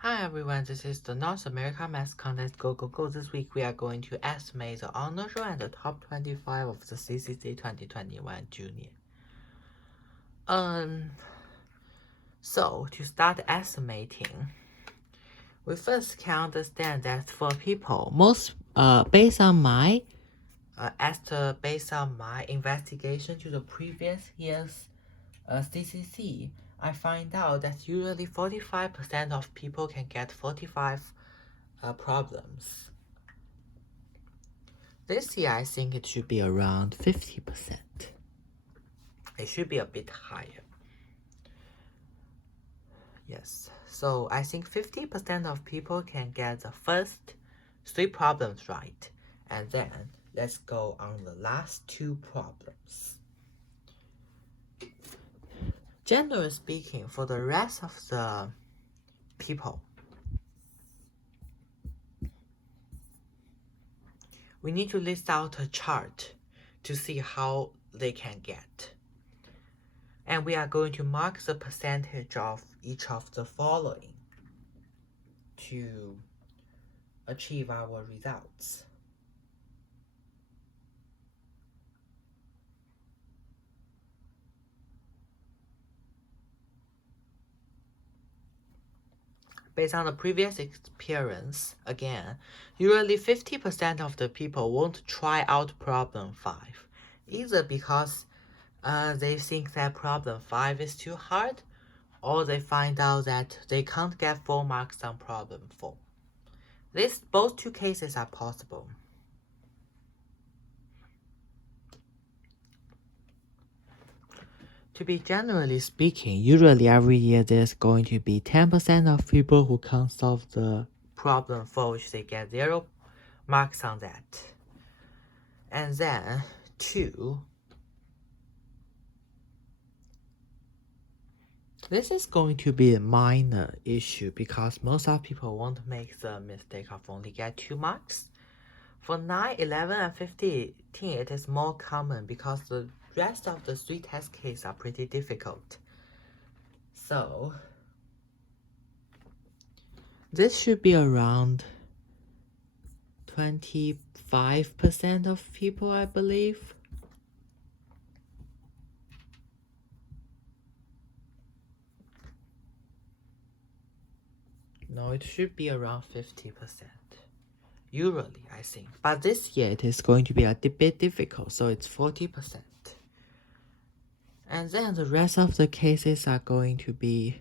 Hi everyone, this is the North America Math Contest Go Go Go. This week we are going to estimate the honor roll and the top 25 of the CCC 2021 Junior. So to start estimating, we first can understand that for people, based on my investigation to the previous year's CCC, I find out that usually 45% of people can get 45 problems. This year, I think it should be around 50%. It should be a bit higher. Yes, so I think 50% of people can get the first 3 problems right. And then let's go on the last 2 problems. Generally speaking, for the rest of the people, we need to list out a chart to see how they can get. And we are going to mark the percentage of each of the following to achieve our results. Based on the previous experience, again, usually 50% of the people won't try out problem 5, either because they think that problem 5 is too hard, or they find out that they can't get 4 marks on problem 4. Both 2 cases are possible. To be generally speaking, usually every year there's going to be 10% of people who can't solve the problem for which they get 0 marks on that. And then 2, this is going to be a minor issue because most of people won't make the mistake of only get 2 marks. For 9, 11, and 15, it is more common because the rest of the 3 test cases are pretty difficult. So this should be around 25% of people, I believe. No, it should be around 50%. Usually, I think. But this year it is going to be a bit difficult, so it's 40%. And then the rest of the cases are going to be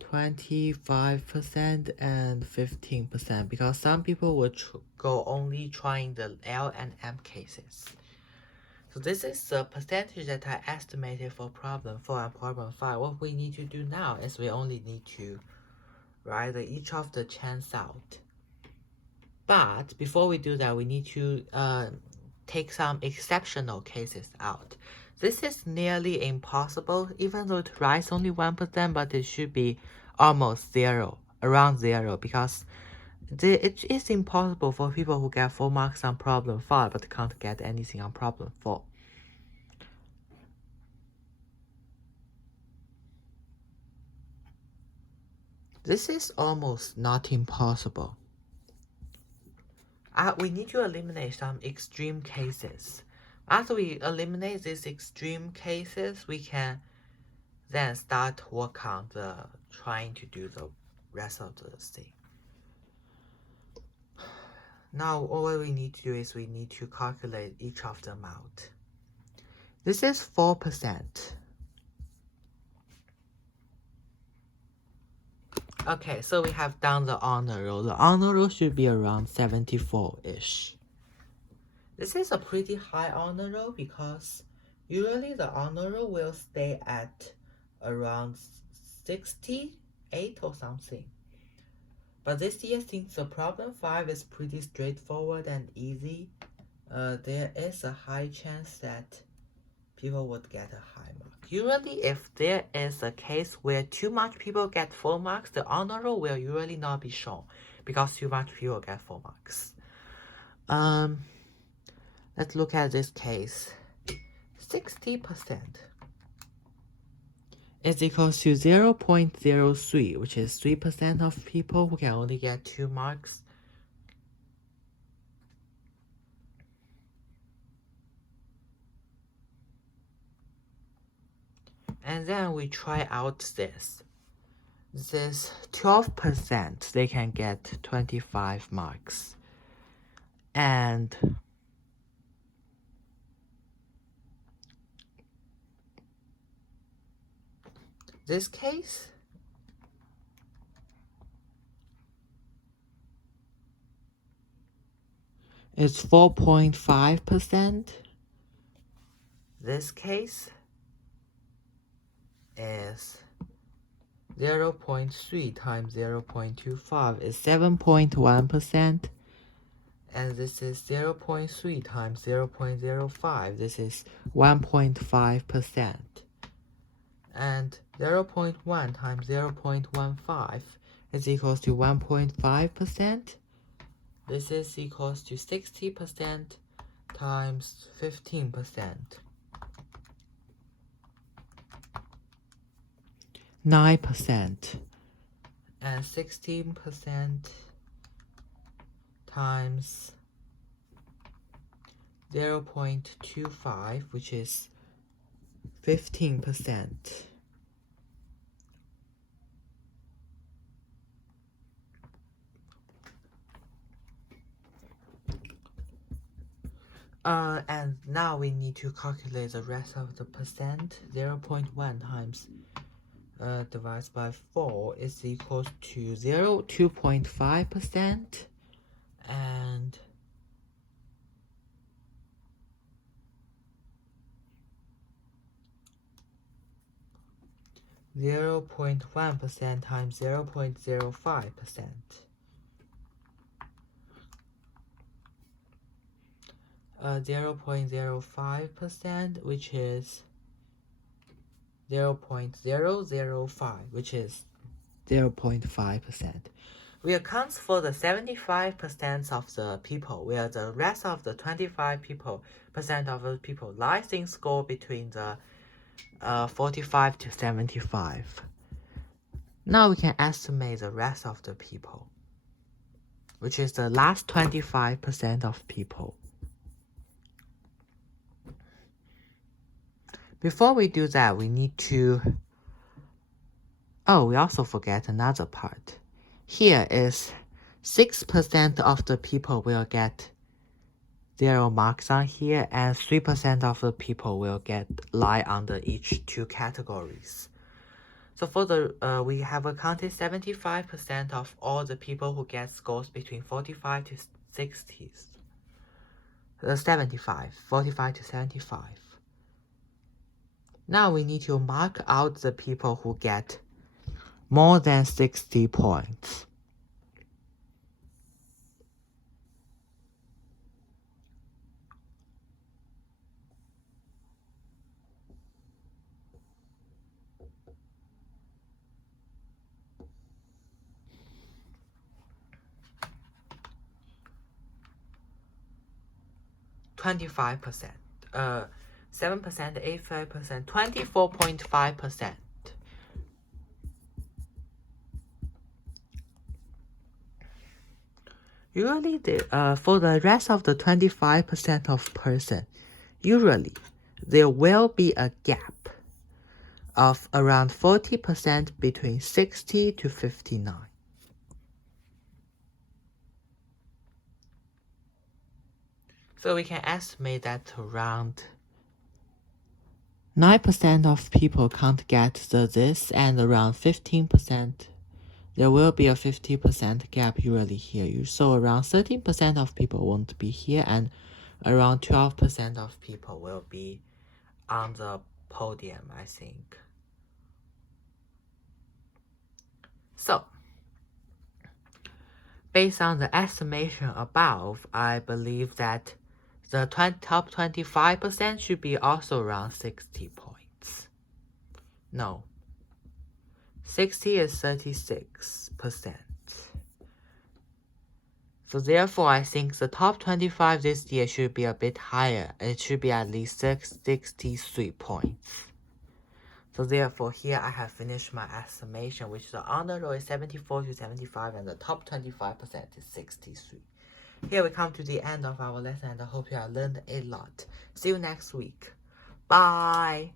25% and 15% because some people will go only trying the L and M cases. So this is the percentage that I estimated for problem 4 and problem 5. What we need to do now is we only need to write each of the chance out. But before we do that, we need to take some exceptional cases out. This is nearly impossible, even though it writes only 1%, but it should be almost 0, around 0, because it is impossible for people who get 4 marks on problem 5 but can't get anything on problem 4. This is almost not impossible. We need to eliminate some extreme cases. After we eliminate these extreme cases, we can then start work on trying to do the rest of the thing. Now, all we need to do is we need to calculate each of them out. This is 4%. Okay, so we have done the honor roll. The honor roll should be around 74-ish. This is a pretty high honor roll because usually the honor roll will stay at around 68 or something. But this year, since the problem 5 is pretty straightforward and easy, there is a high chance that people would get a high mark. Usually, if there is a case where too much people get 4 marks, the honor roll will usually not be shown because too much people get 4 marks. Let's look at this case. 60%. is equals to 0.03, which is 3% of people who can only get 2 marks. And then we try out this. This is 12%, they can get 25 marks. And this case, it's 4.5%. This case is 0.3 times 0.25 is 7.1%. And this is 0.3 times 0.05. This is 1.5%. And 0.1 times 0.15 is equals to 1.5%. This is equals to 60% times 15%. 9%. And 16% times 0.25, which is 15%. And now we need to calculate the rest of the percent. 0.1 times divided by 4 is equals to 2.5%. And 0.1% times 0.05%. 0.05%, which is 0.005, which is 0.5%. We account for the 75% of the people, where the rest of the 25% of the people lies in score between the 45 to 75. Now we can estimate the rest of the people, which is the last 25% of people. Before we do that, we need to... Oh, we also forget another part. Here is 6% of the people will get 0 marks on here, and 3% of the people will lie under each 2 categories. So for the we have accounted 75% of all the people who get scores between 45 to 60s. 45 to 75. Now we need to mark out the people who get more than 60 points. %, 7%, 85%, 24.5%. Usually, for the rest of the 25% of person, usually there will be a gap of around 40% between 60 to 59. So we can estimate that around 9% of people can't get this, and around 15%, there will be a 50% gap usually here. So around 13% of people won't be here, and around 12% of people will be on the podium, I think. So, based on the estimation above, I believe that the top 25% should be also around 60 points. No. 60 is 36%. So therefore, I think the top 25 this year should be a bit higher. It should be at least 63 points. So therefore, here I have finished my estimation, which the honor roll is 74 to 75, and the top 25% is 63. Here we come to the end of our lesson, and I hope you have learned a lot. See you next week. Bye!